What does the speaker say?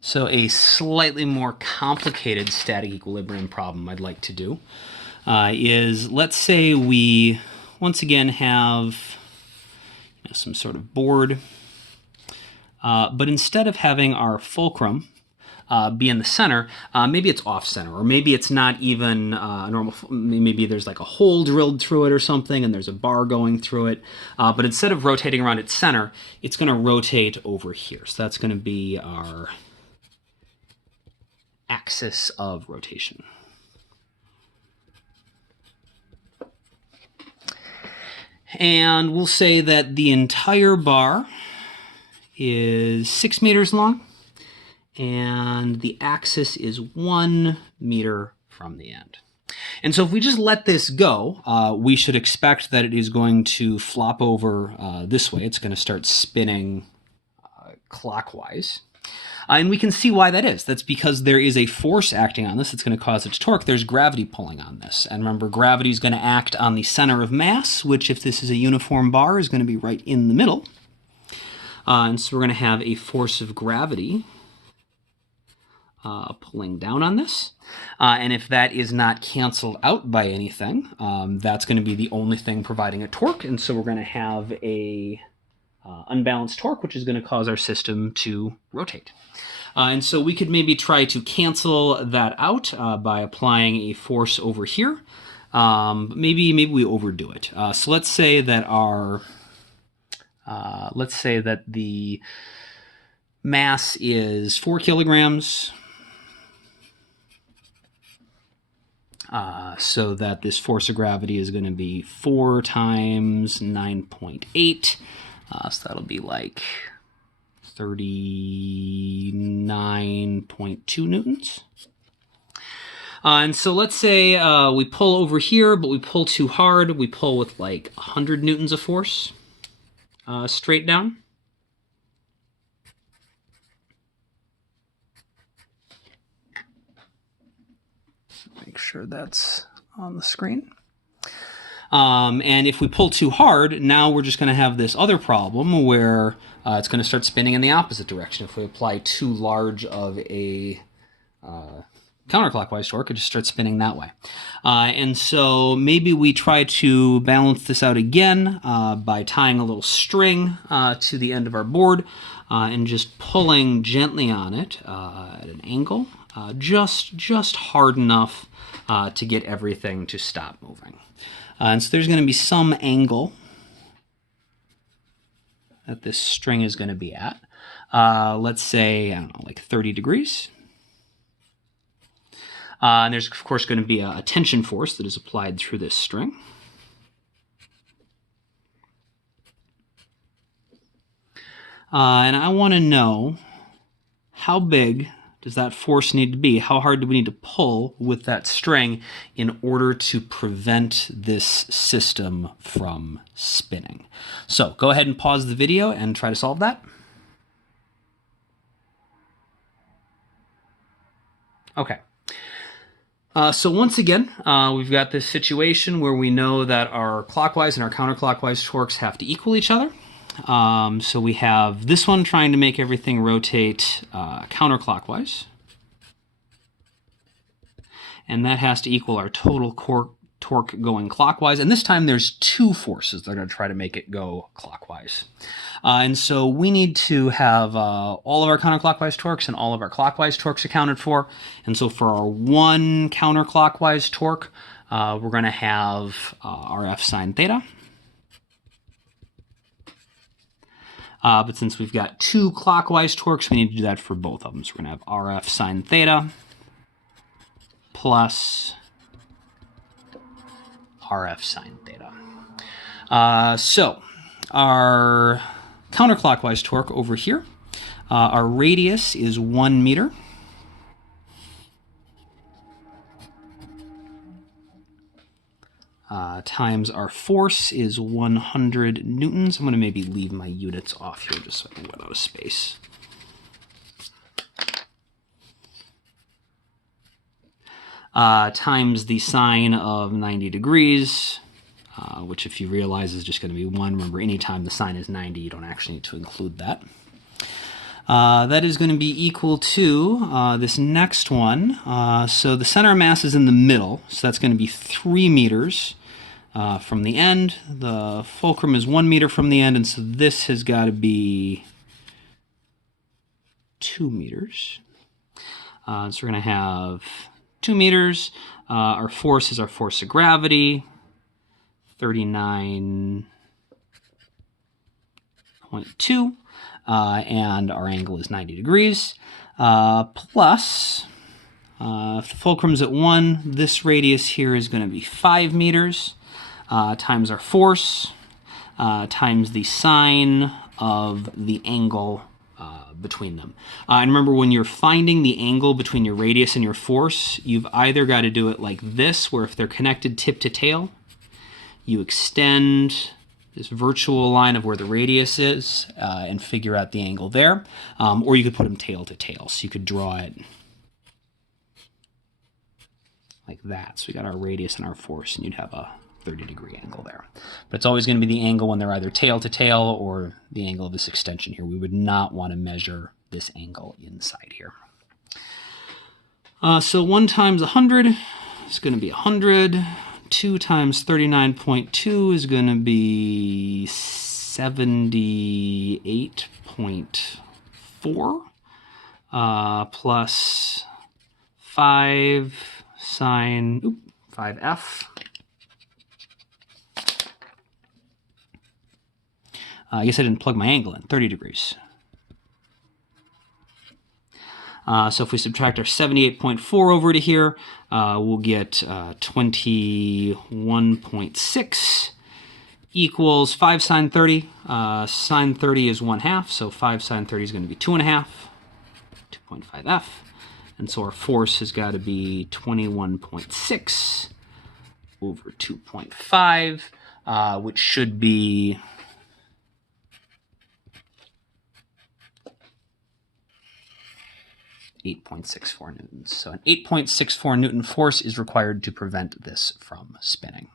So a slightly more complicated static equilibrium problem I'd like to do is, let's say we once again have some sort of board, but instead of having our fulcrum be in the center, maybe it's off center, or maybe it's not even a normal, maybe there's like a hole drilled through it or something and there's a bar going through it, but instead of rotating around its center, it's going to rotate over here. So that's going to be our axis of rotation. And we'll say that the entire bar is 6 meters long, and the axis is 1 meter from the end. And so if we just let this go, we should expect that it is going to flop over this way. It's going to start spinning clockwise. And we can see why that is. That's because there is a force acting on this that's going to cause it to torque. There's gravity pulling on this. And remember, gravity is going to act on the center of mass, which, if this is a uniform bar, is going to be right in the middle. And so we're going to have a force of gravity pulling down on this. And if that is not canceled out by anything, that's going to be the only thing providing a torque. And so we're going to have a unbalanced torque, which is going to cause our system to rotate. And so we could maybe try to cancel that out by applying a force over here. Maybe we overdo it. So let's say that the mass is 4 kilograms. So that this force of gravity is going to be 4 times 9.8. So that'll be like 39.2 newtons. And so let's say we pull over here, but we pull too hard. We pull with like 100 newtons of force straight down. Make sure that's on the screen. And if we pull too hard, now we're just going to have this other problem where it's going to start spinning in the opposite direction. If we apply too large of a counterclockwise torque, it just starts spinning that way. And so maybe we try to balance this out again by tying a little string to the end of our board and just pulling gently on it at an angle, just hard enough to get everything to stop moving. And so there's going to be some angle that this string is going to be at. Let's say, I don't know, like 30 degrees. And there's, of course, going to be a tension force that is applied through this string. And I want to know, how big does that force need to be? How hard do we need to pull with that string in order to prevent this system from spinning? So go ahead and pause the video and try to solve that. Okay. So once again, we've got this situation where we know that our clockwise and our counterclockwise torques have to equal each other. So we have this one trying to make everything rotate counterclockwise. And that has to equal our total torque going clockwise. And this time there's 2 forces that are going to try to make it go clockwise. And so we need to have all of our counterclockwise torques and all of our clockwise torques accounted for. And so for our one counterclockwise torque, we're going to have RF sine theta. But since we've got 2 clockwise torques, we need to do that for both of them. So we're going to have RF sine theta plus RF sine theta. So our counterclockwise torque over here, our radius is 1 meter. Times our force is 100 newtons. I'm going to maybe leave my units off here just so I can run out of space. Times the sine of 90 degrees, which, if you realize, is just going to be 1. Remember, anytime the sine is 90, you don't actually need to include that. That is going to be equal to this next one. So the center of mass is in the middle, so that's going to be 3 meters from the end. The fulcrum is 1 meter from the end, and so this has got to be 2 meters. So we're going to have 2 meters. Our force is our force of gravity, 39.2. And our angle is 90 degrees, plus, if the fulcrum's at 1, this radius here is going to be 5 meters, times our force, times the sine of the angle between them. And remember, when you're finding the angle between your radius and your force, you've either got to do it like this, where if they're connected tip to tail, you extend this virtual line of where the radius is and figure out the angle there. Or you could put them tail to tail. So you could draw it like that. So we got our radius and our force, and you'd have a 30-degree angle there. But it's always going to be the angle when they're either tail to tail or the angle of this extension here. We would not want to measure this angle inside here. So 1 times 100 is going to be 100. 2 times 39.2 is going to be 78.4 plus 5 sine 5f. I guess I didn't plug my angle in, 30 degrees. So if we subtract our 78.4 over to here, we'll get 21.6 equals 5 sine 30. Sine 30 is 1/2, so 5 sine 30 is going to be 2.5, 2.5f. And so our force has got to be 21.6 over 2.5, which should be 8.64 newtons. So an 8.64 Newton force is required to prevent this from spinning.